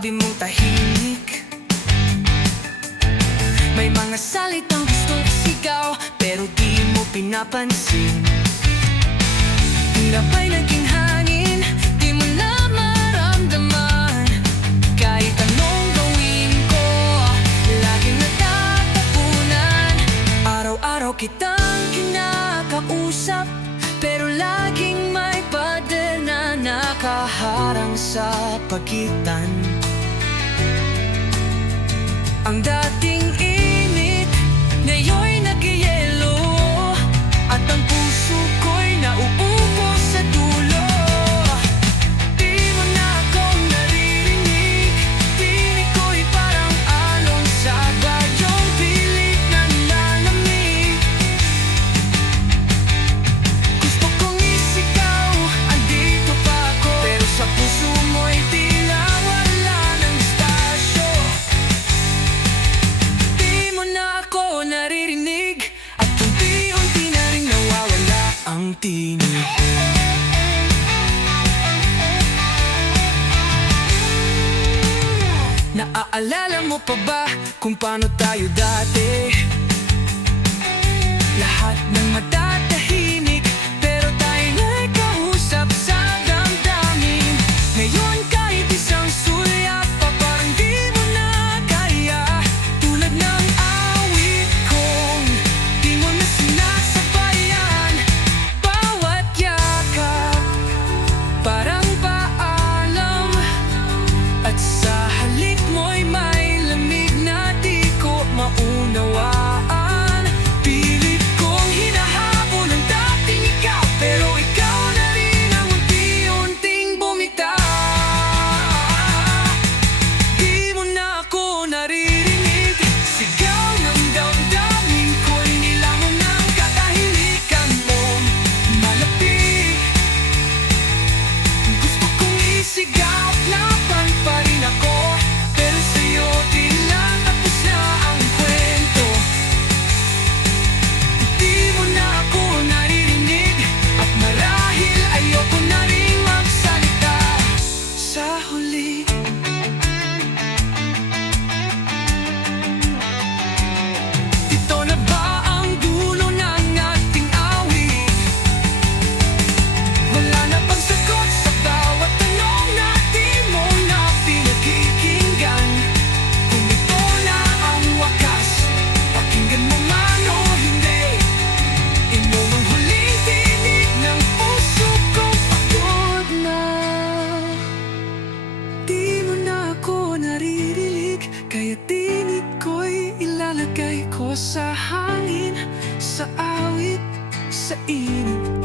Sabi mo tahimik. May mga salitang gustong isigaw, pero di mo pinapansin. Hirap ay naging hangin, di mo na maramdaman. Kahit anong gawin ko, laging natatapunan. Araw-araw kitang kinakausap, pero laging may pader na nakaharang sa pagitan. Ang dating init, ngayon'y nagyayelo, at ang puso ko'y nauubos sa dulo. Di mo na ako naririnig, tinig ko'y parang alon sa bagyong pilit na nalamig. Gusto kong isigaw, andito pa ako, pero sa puso mo'y tila wala ng espasyo. Di mo na ako naririnig, at unti-unti na rin nawawala ang tinig. Naaalala mo pa ba kung paano tayo dati? Lahat ng matatahimik, pero tayo na'y kausap sa damdamin. Ngayon kahit isang sulyap pa, parang di mo na kaya. Tulad ng awit kong di mo na sinasabayan. Bawat yakap, parang paalam, at sa halik mo'y may lamig na di ko maunawaan. Pilit kong hinahabol ang dating ikaw, pero ikaw na rin ang unti-unting bumitaw. Di mo na ako naririnig, sigaw ng damdamin ko'y nilamon ng katahimikan mo. Malapit, gusto kong isigaw, laban pa rin ako, pero sa'yo tila tapos na ang kwento. Di mo na ako naririnig, at marahil ayoko na rin magsalita. Sa huli, ito na ba ang dulo ng ating awit? Wala na bang sagot sa bawat tanong na di mo na pinakikinggan? Kung ito na ang wakas, pakinggan mo man o hindi, imo ang huling tinig ng puso kong pagod na. Di mo na ako naririnig, kaya tinig ko'y ilalagay ko sa hangin, sa awit, sa init.